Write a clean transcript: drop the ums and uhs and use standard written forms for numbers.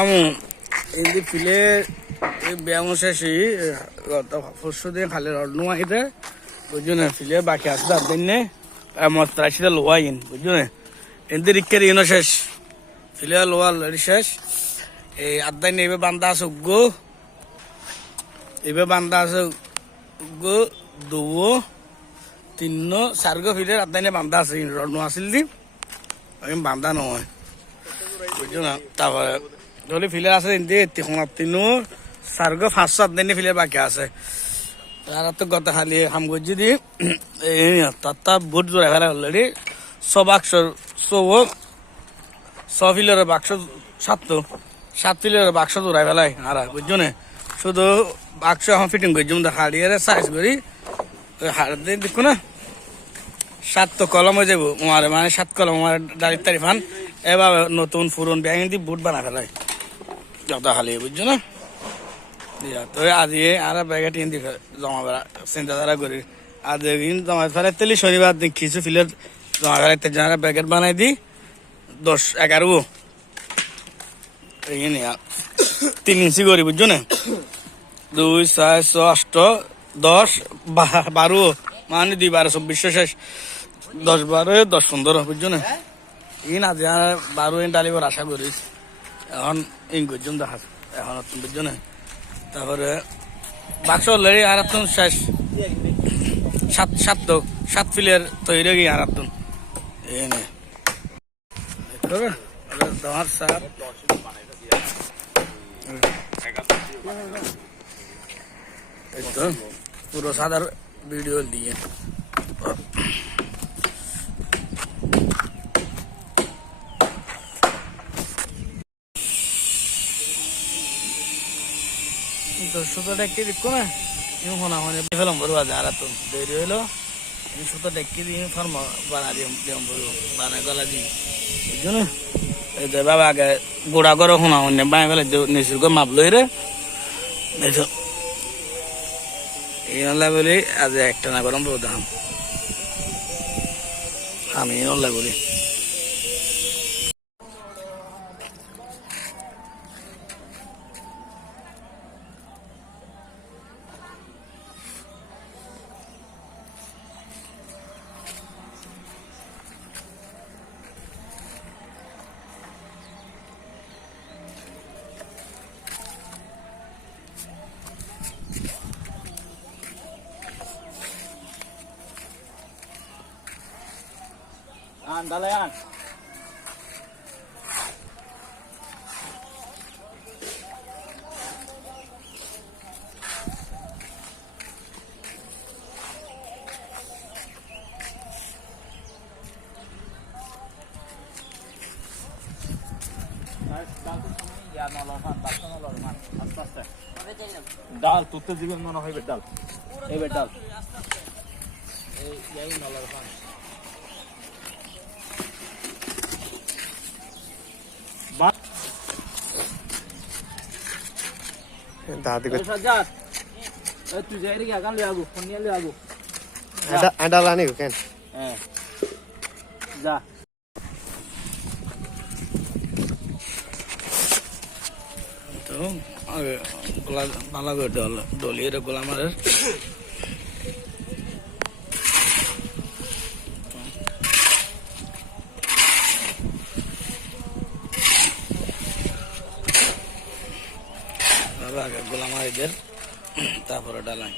আমু এই ফিলে ব্যায়াম শেষই পরশু দিন খালি রড নোয়াইতে বুঝছো না ফিলে বাকি আসতে আর দিন মস্ত্রা সেটা লোয়াইন বুঝছো না এদের রিক্কের ইনো শেষ ফিলে লোয়া শেষ এই আদাই নেবে বান্ধা আছে উগ্গো এবার বান্ধা আছে উগ্গো দুবো তিন চারগো ফিলে আদাই নিয়ে বান্ধা আছে রড নোয়া আসিল দি আমি বান্ধা নয় বুঝছো না তারপরে ধরে ফিলে আছে এনতে তিন চারগো 5-7 দিনে ফিলে বাকি আছে আর তো গত খালি হাম গজি দি তাতা বুট জোড়া ফেলা অলরেডি 100 বাক্স 100 ফিলের বাক্স 7 ফিলের বাক্স জোড়া ফেলাই আর বুঝছো না শুধু বাক্স এখন ফিটিং করছি হাড়িয়ে সাইজ করি হাড় দিয়ে দেখো না 7 তো কলম হয়ে যাবো মানে 7 কলম আমার দাঁড়িয়ে তারিফ আন এবার নতুন পুরন ব্যাঙ দিয়ে বুট বানা ফেলাই যত খালি বুঝছো না তো আজ আর ব্যাগে টিন দিয়ে জমা বেড়া চিন্তাধারা করি আজ জমা ফেলে তেলি শনিবার দিন কিছু ফিলের জমা ফেলাইতে যারা ব্যাগেট বানাই দিই 10-11 এই নিয়ে 3 ইঞ্চি করি বুঝছো না 2, 4, 6, 8, 10, 12 মানে 2, 12, 24 শেষ 10, 12, 10, 15 বুঝছো না ইন আজ 12 ইন ডালিবার আশা করি এখন ইন করছুন দেখা এখন বুঝছো না তারপরে বাক্স অলরেডি আর একটু শেষ 7 ফিলের তৈরি গিয়ে আর একটু এই নিয়ে তোমার সার এই তো পুরো সাদার ভিডিও দিয়ে সুতো ডেকে দেখো না ইউফোন আমার ফেলাম বড় আছে আর তো দেরি হইলো সুতো ডেকে দিয়ে ইউফর্ম বানা দিম বড় বানা গলা দিই বুঝছো না এই যে বাবা আগে গোড়া করে শোনা অন্য বাঁ গেলে নিচুর করে মাপ লই রে দেখো এই নলা বলি আজ একটা না গরম বড় দাম আমি নলা বলি Dale, An. ডাল তুলতে দিবেন মনে হয় ডাল এই ডাল এই নলার পান दादी को सजात तू जाइए क्या कर ले आगू पन्निया ले आगू अंडा लाने को क्या जा तो आगे गोला माला को डोली रे गोला मारे গোলামারিদের তারপরে ডালাই